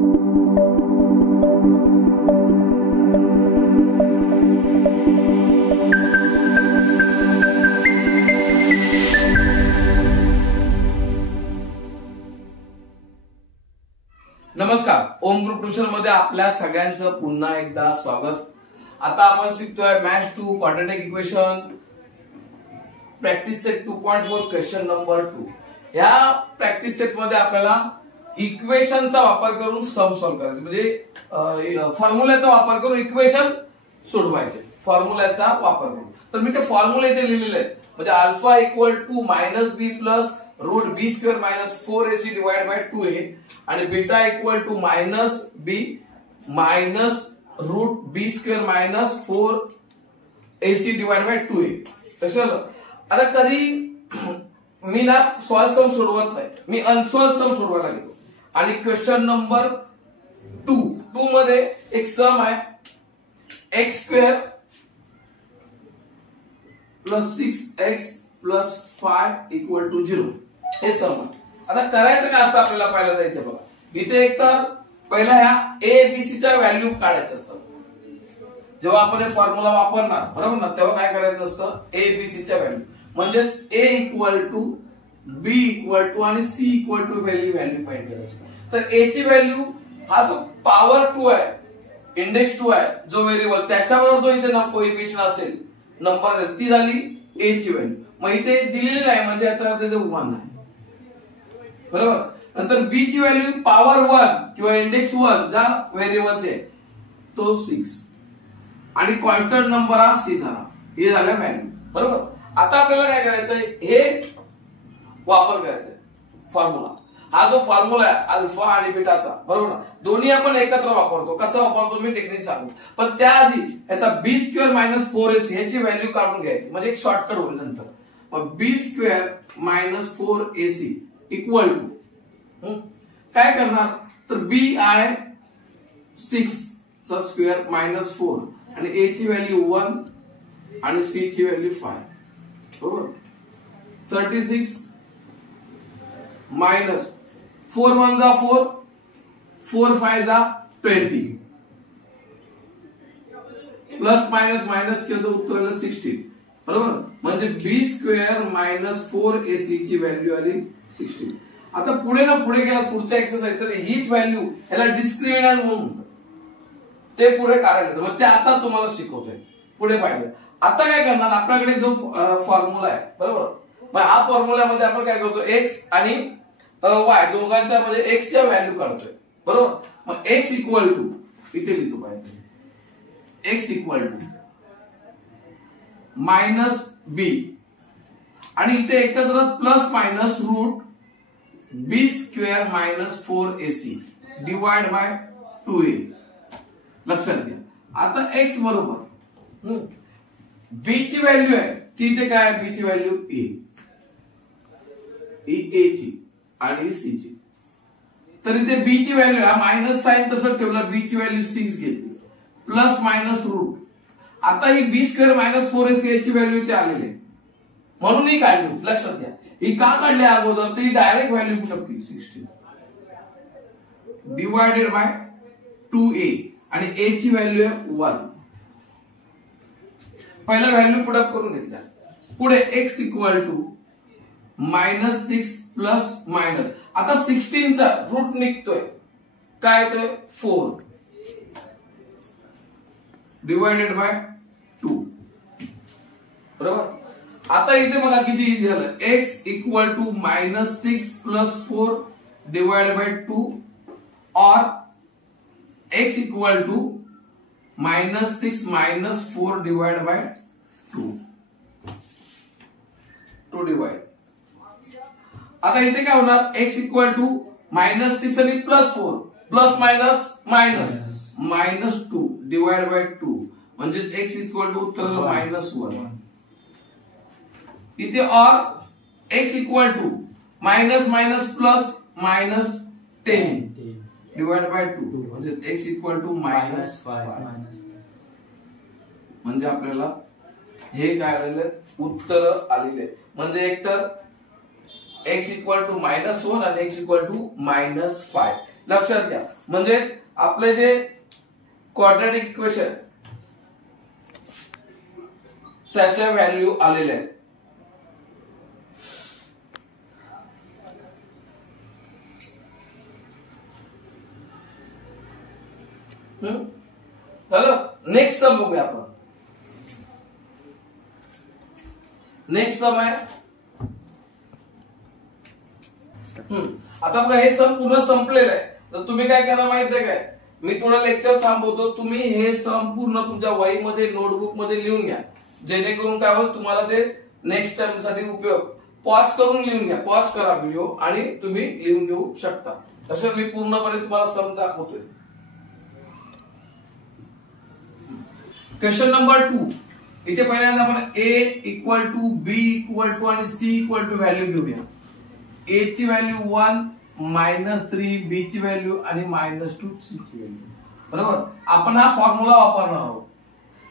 नमस्कार, ओम group tuition मध्ये आपल्या सगळ्यांचं पुन्हा एकदा स्वागत। आता आपण शिकतोय maths 2 quadratic equation practice set 2.4 question number 2। या प्रॅक्टिस सेट मध्ये आपल्याला इक्वेशनचा वापर करून सम सॉल्व करायचे, म्हणजे फॉर्म्युल्याचा वापर करून इक्वेशन सोडवायचे, फॉर्म्युल्याचा वापर करून। तर मी ते फॉर्म्युला इथे लिहिलेले आहेत, म्हणजे alpha equal to -b plus root b square minus 4ac divide by 2a आणि beta equal to -b minus root b square minus 4ac divide by 2a। कशाला आता कधी मी ना सॉल्व सम सोडवत नाही, मी अनसॉल्व सम सोडवायला घेतो। आणि क्वेश्चन नंबर 2 मध्ये एक सम आहे x square plus 6x plus 5 equal to 0 हे सम आहे। आता करायचं काय असतं आपल्याला, पहिल्यांदा इथे बघा, इथे एक तर पहिला ह्या a b c च्या व्हॅल्यू काढायच्या असतात। जेव्हा आपण हे फॉर्म्युला वापरणार बरोबर ना, तेव्हा काय करायचं असतं, a b c च्या व्हॅल्यू, म्हणजे a equal to b equal to आणि c equal to value find करायची। तर a ची व्हॅल्यू हा जो पॉवर 2 आहे, इंडेक्स 2 आहे जो व्हेरिएबल, त्याच्यावर जो इथे कोएफिशिएंट असेल नंबर ती झाली a ची व्हॅल्यू। मग इथे दिलेली नाही म्हणजे याचा अर्थ ते 1 आहे बरोबर। नंतर b ची व्हॅल्यू पॉवर 1 किंवा इंडेक्स 1 ज्या व्हेरिएबलचे तो 6 आणि कॉन्स्टंट नंबर हा c झाला, हे झालं व्हॅल्यू बरोबर। आता आपल्याला काय करायचंय, हे वापर करायचंय फॉर्म्युला। हा जो फॉर्म्युला आहे अल्फा आणि बीटाचा बरोबर ना, दोन्ही आपण एकत्र वापरतो। कसं वापरतो मी टेक्निक सांगू, पण त्याआधी याचा b स्क्वेअर मायनस 4ac ह्याची व्हॅल्यू काढून घ्यायची, म्हणजे एक शॉर्टकट होईल नंतर। मग b square minus 4ac equal to काय करणार, तर b आहे 6 चा स्क्वेअर मायनस 4 आणि a ची व्हॅल्यू 1 आणि c ची व्हॅल्यू 5 बरोबर। 36 मायनस 4 1 जा 4 4 5 जा 20 प्लस मायनस मायनस केलं तर उत्तर आलं 16 बरोबर। म्हणजे b स्क्वेअर मायनस 4ac ची व्हॅल्यू आली 16। आता पुढे ना पुढे गेला पुढच्या एक्सरसाइज, तर हीच व्हॅल्यू याला डिस्क्रिमिनंट म्हणून ते पुढे काढायचं, मग ते आता तुम्हाला शिकवतोय पुढे पाहिजे। आता काय करणार, आपल्याकडे जो फॉर्म्युला आहे बरोबर, मग हा फॉर्म्युल्यामध्ये आपण काय करतो, x आणि y दोघांच्या म्हणजे x च्या व्हॅल्यू काढतोय बरोबर। मग x इक्वल टू इथे लिहितो पाहिजे, x equal to minus b आणि इथे एकत्र plus minus root b square minus 4ac divide by 2a। लक्षात घ्या, आता x बरोबर b ची व्हॅल्यू आहे ती इथे काय आहे, b ची व्हॅल्यू a ची आणि c ची, तर इथे b ची व्हॅल्यू हा मायनस साइन तसं ठेवलं, b ची व्हॅल्यू 6 घेतली प्लस मायनस रूट। आता ही b स्क्वेअर मायनस 4ac याची व्हॅल्यू इथे आलेली आहे म्हणून ही काढली, लक्षात घ्या। ही का काढली अगोदर, तर ही डायरेक्ट व्हॅल्यू कुठे 16 डिवायडेड बाय 2a आणि a ची व्हॅल्यू आहे 1। पहिला व्हॅल्यू पुढे करून घेतल्या, पुढे x equal to minus 6 plus minus, आता 16 चा रूट निघतोय काय येतोय 4 डिवायडेड बाय 2 बरोबर। आता इथे बघा किती इझी झालं, x equal to minus 6 plus 4 divide by 2 और x equal to minus 6 minus 4 divide by 2 divide. आता इथे काय होणार, x इक्वल टू मायनस 6 आणि plus 4 plus minus minus minus 2 divide by 2 म्हणजे x इक्वल टू उत्तर मायनस 1। इथे और x equal to minus minus plus minus 10 divide by 2 म्हणजे x इक्वल टू मायनस 5। म्हणजे आपल्याला हे काय आलेलं उत्तर आलेले, म्हणजे एक तर x इक्वल टू -1 आणि x इक्वल टू -5। लक्षात घ्या. म्हणजे आपले जे क्वाड्रॅटिक इक्वेशन त्याच्या व्हॅल्यू आलेल्या आहेत. झालं. नेक्स्ट सम बघूया आपण. नेक्स्ट सम आहे. आता बघा हे सम पूर्ण संपलेलं आहे. तर तुम्ही काय करा माहिती आहे काय, मी थोडं लेक्चर थांबवतो, तुम्ही हे सम पूर्ण तुमच्या वहीमध्ये नोटबुक मध्ये लिहून घ्या, जेणेकरून काय होईल तुम्हाला ते नेक्स्ट टाइम साठी उपयोग. पॉज करून लिहून घ्या, पॉज करा व्हिडिओ आणि तुम्ही लिहून घेऊ शकता. तसं मी पूर्णपणे तुम्हाला सम दाखवतोय. Question number 2. इथे पहिल्यांदा आपण a equal to b equal to आणि c इक्वल टू व्हॅल्यू घेऊया. a ची व्हॅल्यू 1 -3, b ची व्हॅल्यू आणि -2 c ची व्हॅल्यू. बरोबर. आपण हा फॉर्म्युला वापरणार आहोत.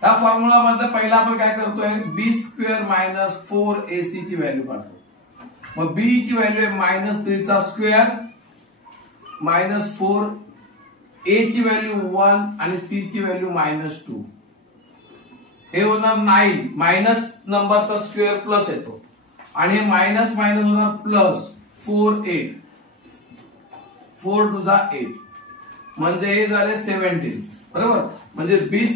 ह्या फॉर्म्युला मध्ये पहिला आपण काय करतोय, b² - 4ac ची व्हॅल्यू काढतो. मग b ची व्हॅल्यू आहे -3 चा स्क्वेअर -4, a ची व्हॅल्यू 1 आणि c ची व्हॅल्यू -2. हे होणार 9, मायनस नंबरचा स्क्वेअर प्लस येतो आणि मायनस मायनस होणार प्लस 4 8, 4 2 जा 8, म्हणजे हे झाले 17. बरोबर. म्हणजे b² -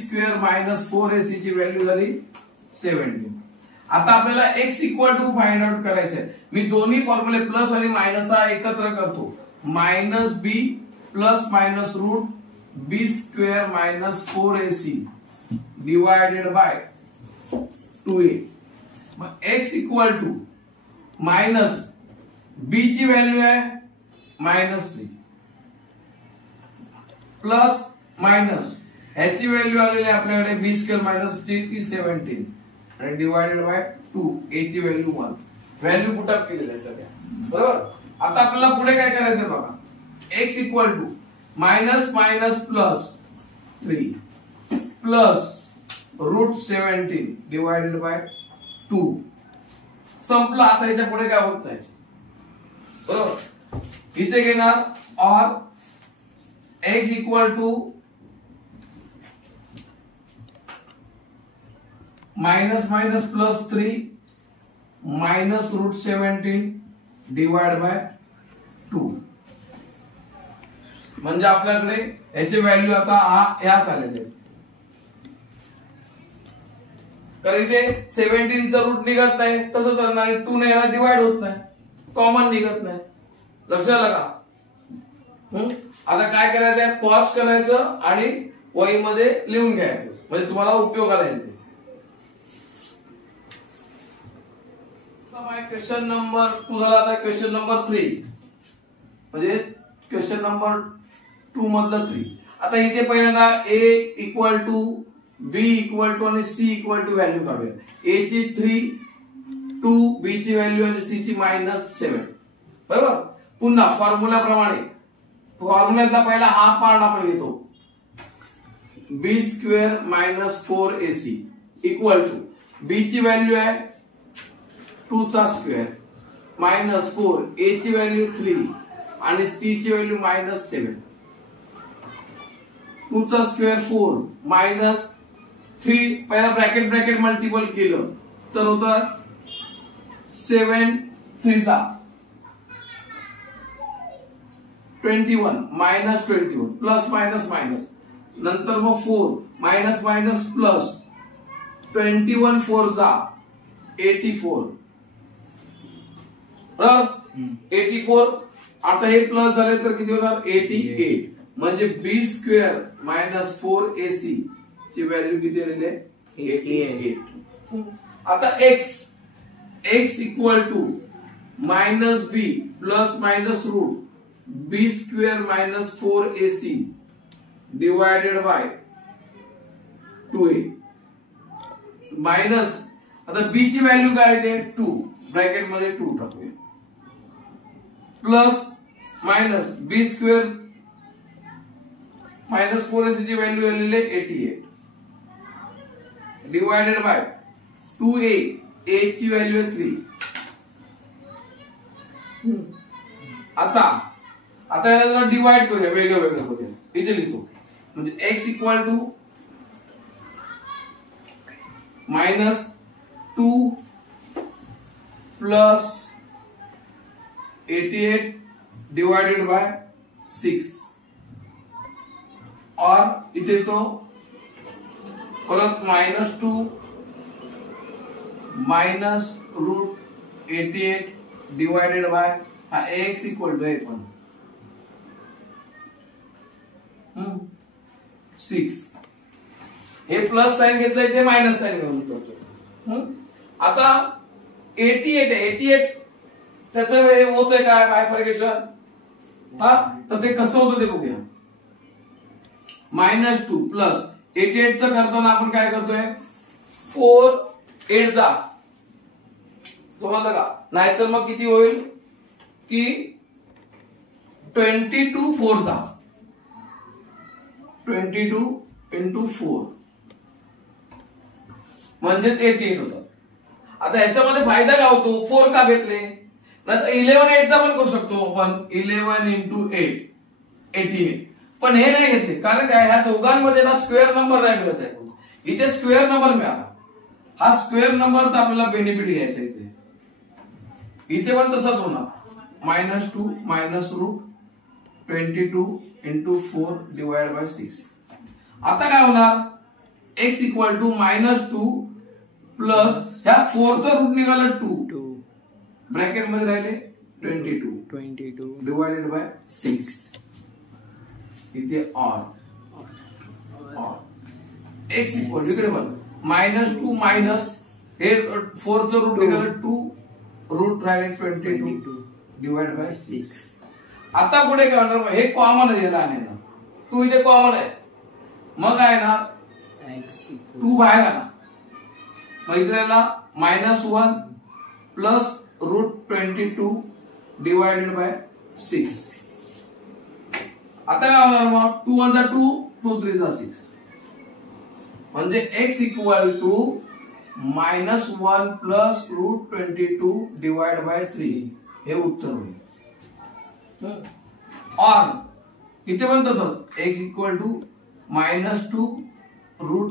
4ac ची व्हॅल्यू झाली 17. आता आपल्याला x equal to find out करायचं आहे. मी दोन्ही फॉर्म्युले प्लस आणि मायनस एकत्र करतो. -b plus minus root b² - 4ac divided by 2a. मग x equal to minus b ची व्हॅल्यू आहे -3 प्लस मायनस ह्याची व्हॅल्यू आलेली आहे आपल्याकडे b² - 17 आणि डिवाइडेड बाय 2, a ची व्हॅल्यू 1. व्हॅल्यू पुट अप केलेल्या सगळ्या. बरोबर. आता आपल्याला पुढे काय करायचं बघा. x equal to minus minus plus 3 plus root 17 divided by 2. संपलं. आता याच्या पुढे काय होत नाही. बरोबर. इथे घेणार और x equal to minus minus plus 3 minus root 17 divide by 2. म्हणजे आपल्याकडे याचे व्हॅल्यू आता ह्याच आलेले आहेत. कारण इथे 17चा रूट निघत नाही, तसंच करणार 2 ने याला डिवाइड होत नाही, कॉमन निघत नाही. लक्षात आलं का. आता काय करायचंय, पॉज करायचं आणि वहीमध्ये लिहून घ्यायचं, म्हणजे तुम्हाला उपयोगाला येते. क्वेश्चन नंबर 2 झाला. आता क्वेश्चन नंबर 3 म्हणजे क्वेश्चन नंबर 2 मधलं 3. आता इथे पहिल्यांदा a equal to b equal to आणि c इक्वल टू व्हॅल्यू काढूया. a ची 3, 2, b ची व्हॅल्यू आणि c ची -7. बरोबर. पुन्हा फॉर्म्युला प्रमाणे फॉर्म्युल्यातला पहिला हा पार्ट आपण घेतो. b² - 4ac equal to b ची व्हॅल्यू आहे 2 चा स्क्वेअर -4, a ची व्हॅल्यू 3 आणि c ची व्हॅल्यू -7. 2 चा स्क्वेअर 4 -3, पहिला ब्रॅकेट ब्रॅकेट मल्टिपल केलं तर होतं 7 3 जा 21 -21 प्लस मायनस मायनस, नंतर मग 4 मायनस मायनस प्लस 21 4 जा 84. बरोबर. 84. आता हे प्लस झाले तर किती होणार 88. म्हणजे b² - 4ac ची व्हॅल्यू किती आलेली आहे 88. आता x equal to -b plus minus root b² - 4ac divided by 2a minus, आता b ची व्हॅल्यू काय आहे 2, ब्रॅकेट मध्ये 2 टाकूया, प्लस मायनस b² - 4ac ची व्हॅल्यू आलेली आहे 88 डिवाइडेड बाय 2a, a ची व्हॅल्यू आहे 3. आता याला जरा डिवाइड करूया, वेगळं वेगळं करूया. इथे लिहितो म्हणजे x equal to -2 plus 88 divided by 6 और इथे तो परत -2 माइनस रूट 88 डिवाइडेड बाय हा x इक्वल टू 6. हे प्लस साइन घेतलंय ते मायनस साइन घेऊन करतो. आता 88 आहे, 88 त्याचं हे होतंय काय बायफर्गेशन, हा तर ते कसं होतं ते बघूया. -2 प्लस 88 चं करताना आपण काय करतोय 4 8 जा तुम्हाला का, नाहीतर मग किती होईल की 22 4 जा 22 into 4 म्हणजेच 88 होतं. आता ह्याच्यामध्ये फायदा काय होतो, 4 का घेतले, नंतर 11 8 चा पण करू शकतो आपण, 11 into 8 88. पण हे नाही घेतले कारण काय, ह्या दोघांमध्ये ना स्क्वेअर नंबर नाही मिळत आहे. इथे स्क्वेअर नंबर मिळाला, हा स्क्वेअर नंबरचा आपल्याला बेनिफिट घ्यायचा इथे. इथे पण तसंच होणार, -2 minus root 22 into 4 divide by 6. आता काय होणार, x इक्वल टू -2 प्लस ह्या 4 चं रूट निघालं 2 ब्रॅकेट मध्ये राहिले 22 डिवाइडेड बाय 6. इथे ऑर x इक्वल इकडे बघ -2 मायनस हे 4 चं रूट निघालं 2 रूट राहिले 22 डिवाइड बाय 6. आता पुढे काय होणार, हे कॉमन आहे, 2 इथे कॉमन आहे, मग काय ना 2 बाहेर आला, मग इथे आला -1 प्लस रूट 22 डिवाइडेड बाय 6. आता काय होणार मग 2 1 जा 2 2 3 जा 6 म्हणजे x equal to -1 plus root 22 divide by 3 हे उत्तर होईल. और इथे पण तसंच x इक्वल टू -2 रूट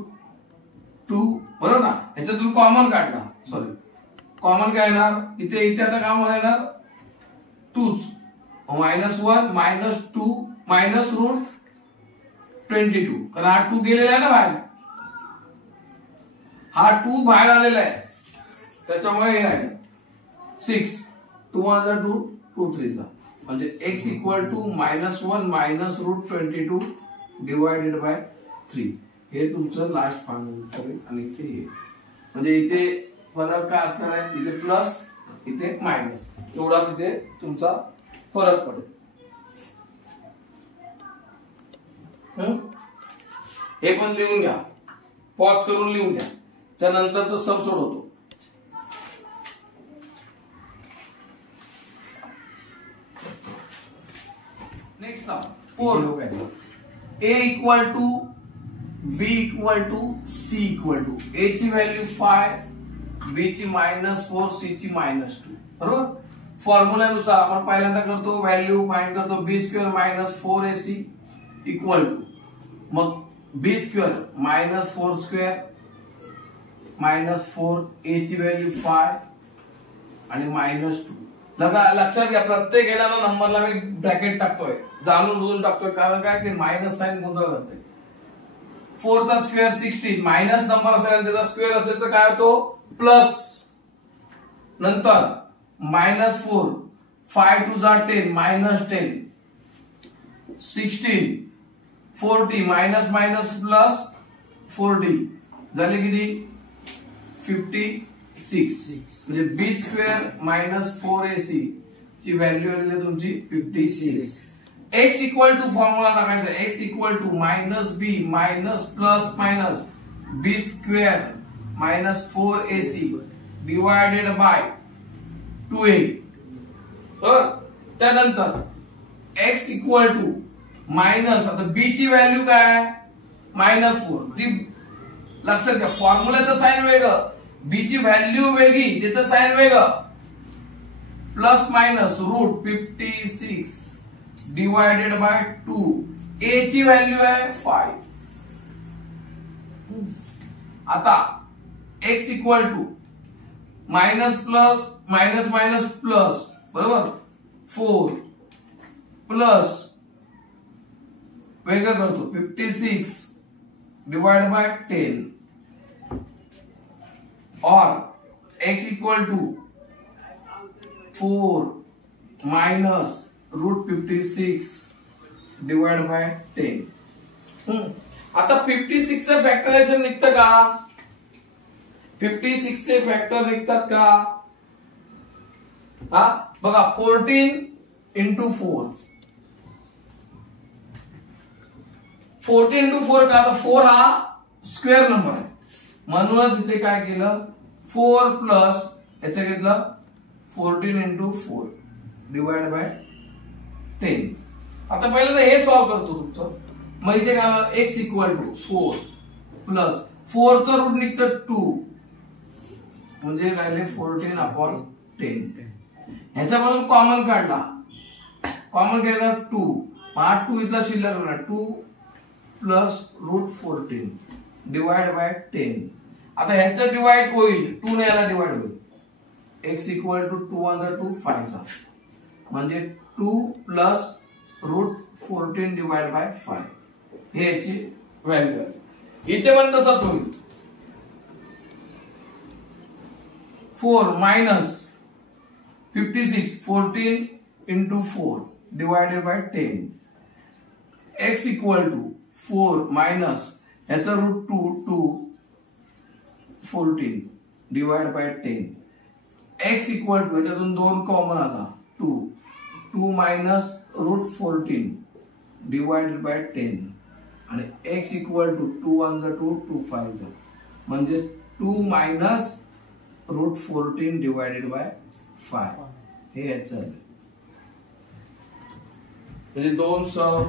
2 बरोबर ना, ह्याच्यातून कॉमन काढला, सॉरी कॉमन काय येणार इथे, इथे आता काय येणार 2 -1 -2 मायनस रूट 22 कारण हा 2 गेलेला आहे ना बाहेर, हा 2 बाहेर आलेला आहे त्याच्यामुळे हे राहील 6 2 1 जा 2 2 3 जा म्हणजे x equal to -1 minus root 22 divided by 3. हे तुमचं लास्ट फायनल करेल. आणि इथे हे म्हणजे इथे फरक काय असणार आहे, इथे प्लस इथे मायनस, एवढा तिथे तुमचा फरक पडेल. हे पण लिहून घ्या, पॉज करून लिहून घ्या, त्यानंतर तो सम सोडवतो. Next sum 4 a equal to b equal to c equal to a ची व्हॅल्यू 5 b ची -4 c ची -2 बरोबर. फॉर्म्युल्यानुसार आपण पहिल्यांदा करतो व्हॅल्यू फाइंड करतो b² -4ac इक्वल टू मग b² -4² -4 a ची व्हॅल्यू 5 आणि -2. लक्षात घ्या प्रत्येक याला नंबरला मी ब्रॅकेट टाकतोय, जाणून बुजून टाकतोय, कारण काय ते मायनस साइन गोंधळ करते. 4 चा स्क्वेअर 16 मायनस नंबर असेल आणि त्याचा स्क्वेअर असेल तर काय होतो प्लस, नंतर -4 5 2 जा 10 -10 16 40 मायनस मायनस प्लस 40 झाले किती 56 म्हणजे b² -4ac ची व्हॅल्यू आली तुमची 56. x इक्वल टू फॉर्म्युला टाकायचा, x equal to -b minus plus minus b² -4ac divided by 2a. बरोबर. त्यानंतर x इक्वल टू मायनस, आता b ची व्हॅल्यू काय -4, ती लक्षात घ्या फॉर्म्युलाचं साइन वेगळं, b ची व्हॅल्यू वेगळी त्याचं साइन वेगळं, plus minus root 56 divided by 2. A ची व्हॅल्यू आहे 5. आता x equal to minus plus minus minus plus बरोबर 4 प्लस वेगळं करतो 56 डिवाइड बाय 10 और x equal to 4 minus root 56 divide by 10. आता 56 चं फॅक्टरायझेशन निघतं का? 56 चे फॅक्टर निघतात का? हा बघा 14 इंटू 4. 14 इंटू 4 का? तर 4 हा स्क्वेअर नंबर आहे म्हणूनच इथे काय केलं 4 प्लस याचं घेतलं 14 इंटू 4 डिवाइड बाय 10. आता पहिल्यांदा हे सॉल्व करतो तुमचं. मग इथे काय x इक्वल टू 4 प्लस 4 चं रूट निघतं 2 म्हणजे राहिले 14 अपॉन 10. ह्याच्यामधून कॉमन काढला कॉमन केलं 2 हा 2 इथला शिल्लक राहिला 2 प्लस रूट 14 डिवाइड बाय 10. आता ह्याचं डिवाइड होईल 2 ने याला डिवाइड होईल x इक्वल टू 2 वन 2 5 चा म्हणजे 2 प्लस रूट 14 डिवाइड बाय 5 हे याची व्हॅल्यू आहे. इथे पण तसंच होईल 4 minus 56 14 into 4 divided by 10 x equal to 4 minus याचा root 2 14 divide by 10 x equal to याच्यातून 2 कॉमन आला 2 मायनस रूट 14 डिवाइडेड बाय 10 आणि x इक्वल टू 2 वन 2 5 म्हणजे 2 मायनस रूट 14 डिवाइडेड बाय 5 हे याचं आहे. म्हणजे 2 सम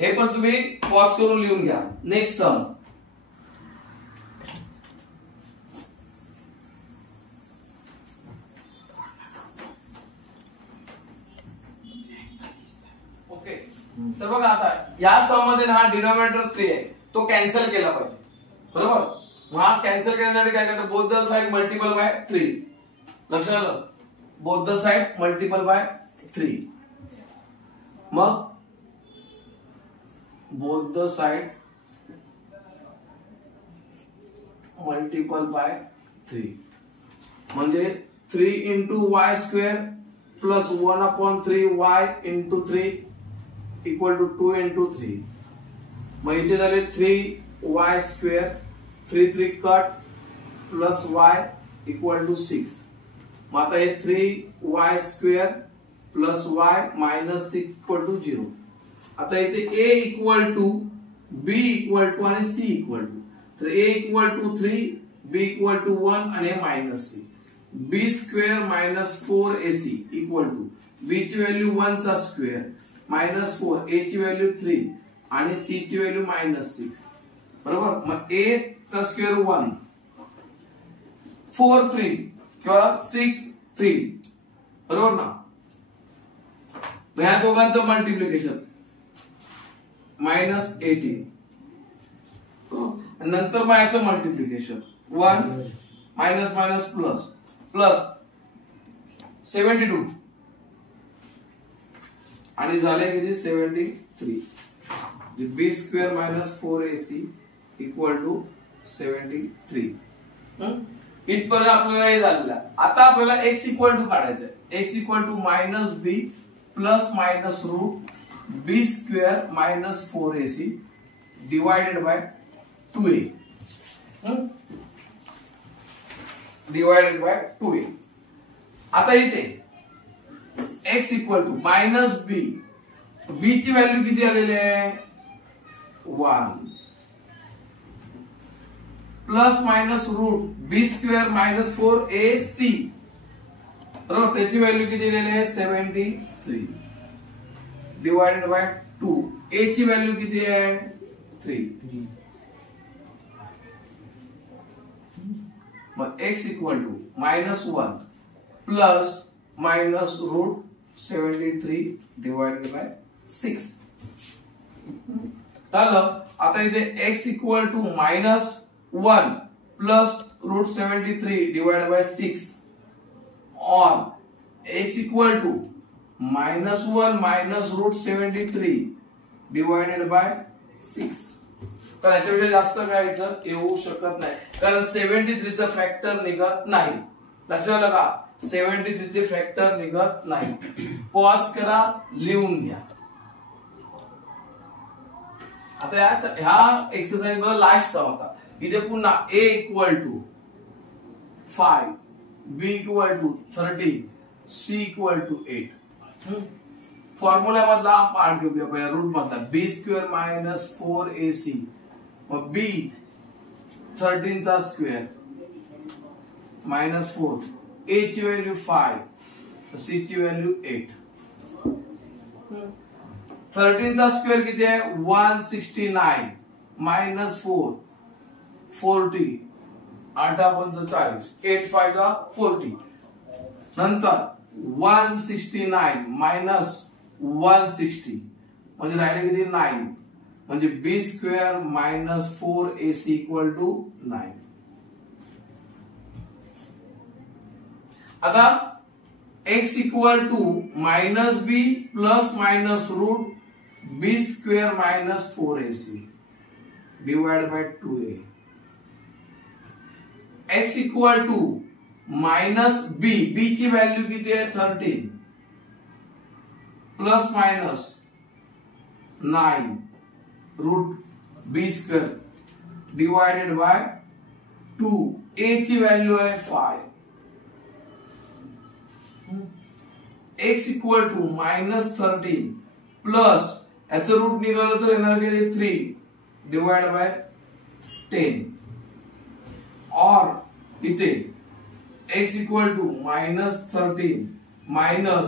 हे पण तुम्ही पॉज करून लिहून घ्या. Next sum okay. तर बघा आता या सम मध्ये हा डिनॉमिनेटर 3 आहे तो कॅन्सल केला पाहिजे बरोबर. मग हा कॅन्सल करण्यासाठी काय करतो both the side multiple bye 3. लक्षात आलं both the side multiple bye 3. मग both the side multiple by 3 म्हणजे 3 into y square plus 1 upon 3 y into 3 equal to 2 into 3. मग इथे झाले 3y square 3 cut plus y equal to 6. मग आता हे 3y square plus y minus 6 equal to 0. आता इथे a equal to b equal to आणि c इक्वल टू. तर a equal to 3 b equal to 1 आणि minus c. b square minus 4ac equal to b ची value 1 चा square minus 4 a ची value 3 आणि c ची व्हॅल्यू मायनस 6 बरोबर. मग a चा स्क्वेअर 1 4 3 किंवा 6 3 बरोबर ना. ह्या दोघांचं मल्टिप्लिकेशन मायनस 18 नंतर मग याचं multiplication 1 minus minus plus plus 72 आणि झाले किती 73. B square minus 4ac equal to 73. इथपर्यंत आपल्याला हे झालेलं आहे. आता आपल्याला x इक्वल टू काढायचं आहे. x equal to minus b plus minus root b square minus 4ac divided by 2a divided by 2a. आता इथे x equal to minus b b ची व्हॅल्यू किती आलेली आहे 1 plus minus root b square minus 4ac बरोबर त्याची value किती दिलेली आहे 73 डिवाइडेड बाय 2 a ची व्हॅल्यू किती आहे 3 मग x equal to -1 plus minus root 73 divided by 6 झालं. आता इथे x equal to -1 plus root 73 divided by 6 और x equal to -1 minus root 73 divided by 6. तर याच्यापेक्षा जास्त काय येऊ शकत नाही कारण 73 चा फॅक्टर निघत नाही. लक्षात आलं का? 73 चे फॅक्टर निघत नाही. पॉज करा, लिहून घ्या. आता ह्या एक्सरसाइज मध्ये लास्टचा होता. इथे पुन्हा a equal to 5, b equal to 13, c equal to 8. Formula मधला पार्ट घेऊया पहिला, रूट मधला b स्क्वेअर मायनस 4ac, मग b 13 चा स्क्वेअर मायनस 4, a ची व्हॅल्यू 5, c ची व्हॅल्यू 8. 13 चा स्क्वेअर किती आहे? 169 मायनस 4 40, 8 45, 8 5 चा 40. नंतर 169 मायनस 160 म्हणजे राहिले किती? 9. म्हणजे b square minus 4ac equal to 9. आता x equal to minus b plus minus root b square minus 4ac divide by 2a. x equal to minus b, b ची व्हॅल्यू किती आहे? 13 plus minus 9 root b square divided by 2. a ची value आहे 5. x equal to minus 13 plus याचं root निघालं तर येणार किती? 3 डिवाइड बाय 10. और इथे x equal to minus 13 minus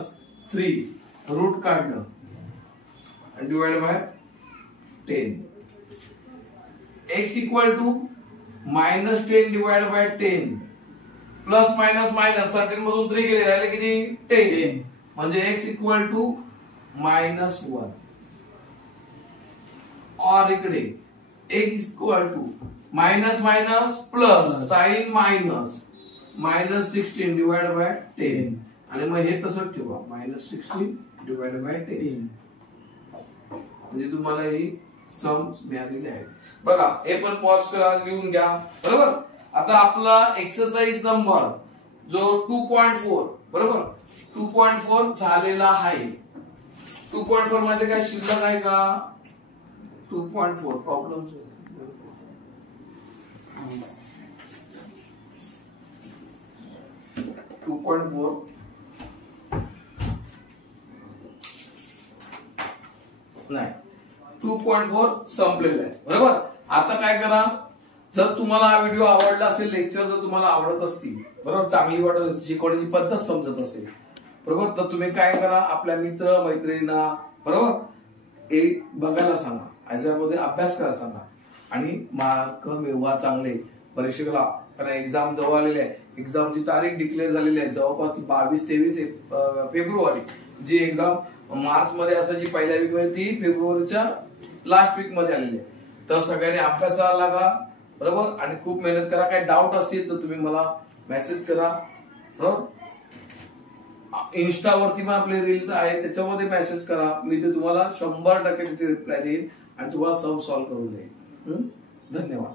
3 root काढलं divide by 10. x equal to minus 10 divide by 10 plus minus minus 13 मधून 3 गेले, राहिले किती? 10. म्हणजे x इक्वल टू मायनस 1. और इकडे x equal to minus minus plus sign minus minus 16 divide by 10. आणि मग हे तसंच ठेवा, मायनस 16 डिवाइड बाय 10. म्हणजे तुम्हाला ही सम मिळालेली आहे. बघा हे पण पॉज करा, लिहून घ्या. बरोबर. आता आपला एक्सरसाइज नंबर जो 2.4 बरोबर 2.4 झालेला आहे. 2.4 मध्ये काय शिल्लक आहे का? 2.4 प्रॉब्लेम 2.4 नाही, 2.4 संपलेला आहे. बरोबर. आता काय करा, जर तुम्हाला हा व्हिडिओ आवडला असेल, लेक्चर जर तुम्हाला आवडत असतील, बरोबर, चांगली वाटत शिकवण्याची पद्धत समजत असेल, बरोबर, तर तुम्ही काय करा, आपल्या मित्र मैत्रिणींना बरोबर एक बघायला सांगा, याच्यामध्ये अभ्यास करायला सांगा आणि मार्क मिळवा चांगले परीक्षेला. कारण एक्झाम जवळ आलेली आहे. एक्झामची तारीख डिक्लेअर झालेली आहे जवळपास 22-23 फेब्रुवारी. जी एक्झाम मार्च मध्ये असायची पहिल्या वीक मध्ये, ती फेब्रुवारीच्या लास्ट वीक मध्ये आलेली आहे. तर सगळ्यांनी अभ्यासाला लागा बरोबर आणि खूप मेहनत करा. काही डाऊट असतील तर तुम्ही मला मेसेज करा. बरोबर. इन्स्टावरती पण आपले रील्स आहे, त्याच्यामध्ये मेसेज करा. मी ते तुम्हाला 100% त्याची रिप्लाय देईल आणि तुम्हाला सम सॉल्व्ह करून देईल. धन्यवाद.